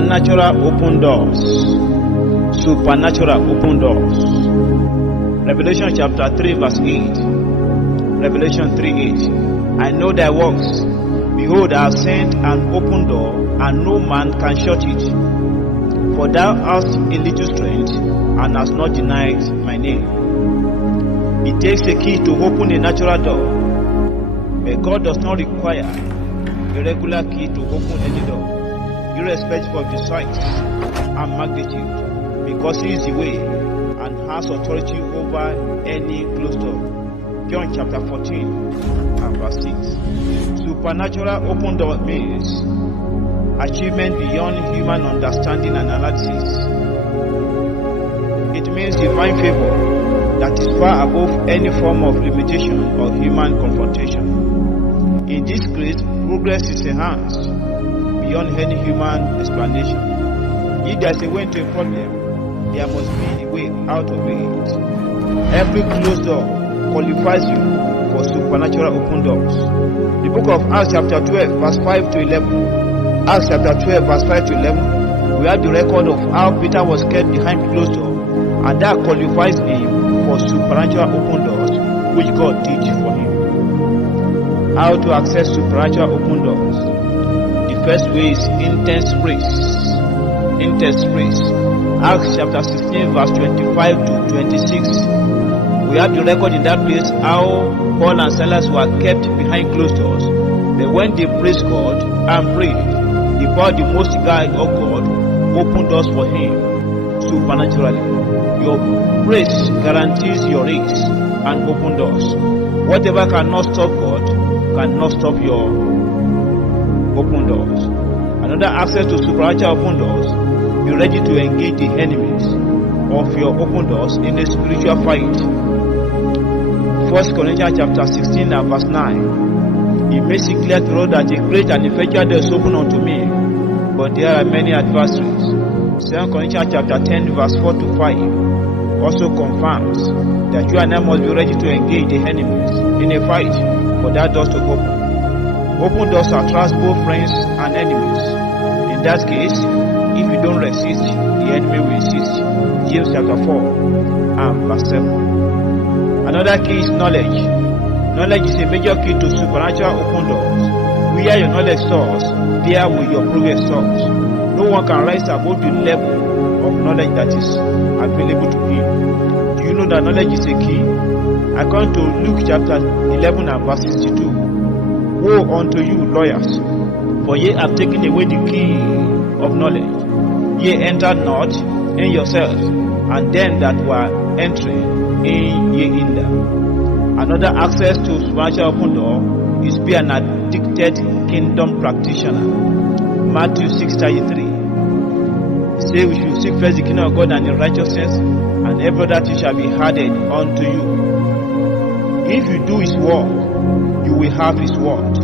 Supernatural open doors. Supernatural open doors. Revelation chapter 3 verse 8. Revelation 3:8. I know thy works. Behold, I have sent an open door, and no man can shut it. For thou hast a little strength, and hast not denied my name. It takes a key to open a natural door, but God does not require a regular key to open any door, irrespective of the size and magnitude, because He is the way and has authority over any closed door. John chapter 14 and verse 6. Supernatural open door means achievement beyond human understanding and analysis. It means divine favor that is far above any form of limitation or human confrontation. In this grace, progress is enhanced beyond any human explanation. If there is a way into a problem, there must be a way out of it. Every closed door qualifies you for supernatural open doors. The book of Acts chapter 12 verse 5 to 11. Acts chapter 12 verse 5 to 11. We have the record of how Peter was kept behind closed door, and that qualifies him for supernatural open doors which God did for him. How to access supernatural open doors? The first way is intense praise. Intense praise. Acts chapter 16 verse 25 to 26. We have the record in that place how Paul and Silas were kept behind closed doors, but when they praised God and prayed, the power, the most high of God opened doors for him supernaturally. Your praise guarantees your race and open doors. Whatever cannot stop God cannot stop your open doors. Another access to supernatural open doors: be ready to engage the enemies of your open doors in a spiritual fight. 1 Corinthians chapter 16 and verse 9. It makes it clear to us that a great and effectual door is open unto me, but there are many adversaries. 2 Corinthians chapter 10 verse 4 to 5 also confirms that you and I must be ready to engage the enemies in a fight for that doors to open. Open doors attract both friends and enemies. In that case, if you don't resist, the enemy will insist. James chapter 4 and verse 7. Another key is knowledge. Knowledge is a major key to supernatural open doors. Where your knowledge soars, there will your progress soars. No one can rise above the level of knowledge that is available to him. Do you know that knowledge is a key? According to Luke chapter 11 and verse 62. Woe unto you, lawyers, for ye have taken away the key of knowledge. Ye entered not in yourselves, and them that were entering in ye hinder. Another access to supernatural open door is be an addicted kingdom practitioner. Matthew 6:33. Say we should seek first the kingdom of God and in righteousness, and every other thing shall be added unto you. If you do his work, you will have his word.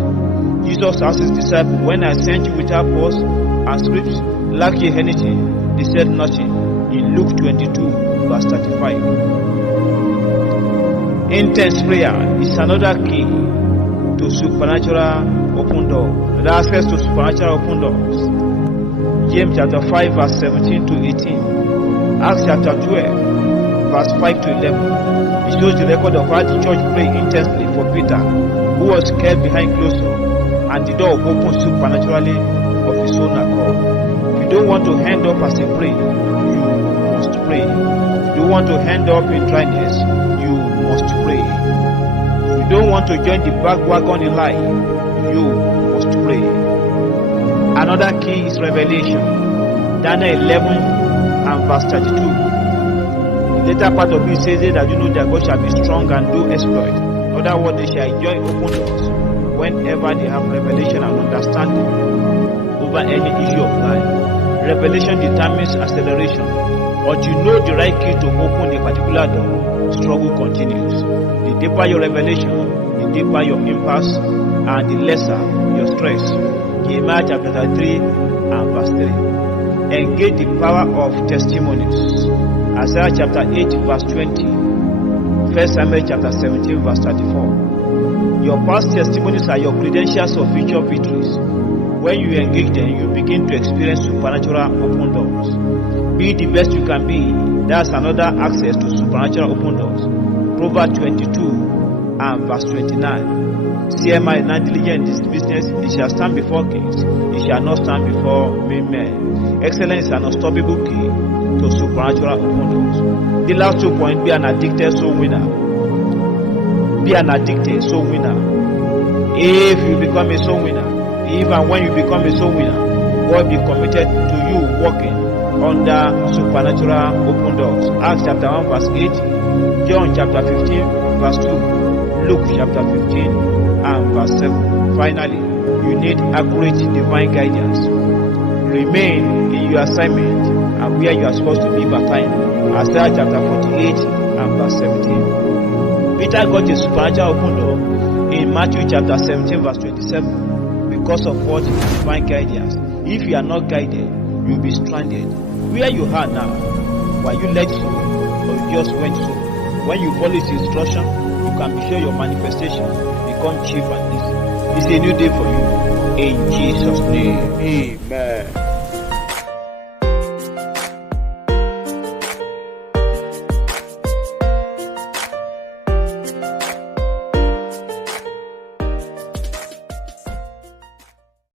Jesus asked his disciples, when I sent you without pause and scripts, lack ye anything? They said nothing. In Luke 22 verse 35. Intense prayer is another key to supernatural open door. The access to supernatural open doors. James chapter 5 verse 17 to 18. Acts chapter 12 verse 5 to 11. It shows the record of how the church prayed intensely for Peter, who was kept behind closed door, and the door opened supernaturally of his own accord. If you don't want to end up as a prey, you must pray. If you don't want to end up in dryness, you must pray. If you don't want to join the back wagon in life, you must pray. Another key is revelation. Daniel 11 and verse 32. The later part of it says that you know that God shall be strong and do exploit. In other words, they shall enjoy open doors whenever they have revelation and understanding over any issue of life. Revelation determines acceleration. But you know the right key to open a particular door, struggle continues. The deeper your revelation, the deeper your impasse, and the lesser your stress. Jeremiah chapter 3 and verse 3. Engage the power of testimonies. Isaiah chapter 8 verse 20. 1 Samuel chapter 17 verse 34. Your past testimonies are your credentials of future victories. When you engage them, you begin to experience supernatural open doors. Be the best you can be. That's another access to supernatural open doors. Proverbs 22 and verse 29. See, my is not diligent in this business, it shall stand before kings, it shall not stand before men. Excellence is an unstoppable key to supernatural open doors. The last 2 points: be an addicted soul winner. Be an addicted soul winner. If you become a soul winner, even when you become a soul winner, God be committed to you walking under supernatural open doors. Acts chapter 1 verse 8, John chapter 15 verse 2, Luke chapter 15 and verse 7. Finally, you need accurate divine guidance. Remain in your assignment and where you are supposed to be by time. Isaiah chapter 48 and verse 17. Peter got a supernatural open door in Matthew chapter 17 verse 27 because of what? Divine guidance. If you are not guided, you'll be stranded. Where you are now, were you led so or you just went so? When you follow his instruction, you can be sure your manifestation become cheap and easy. It's a new day for you. In Jesus' name, amen.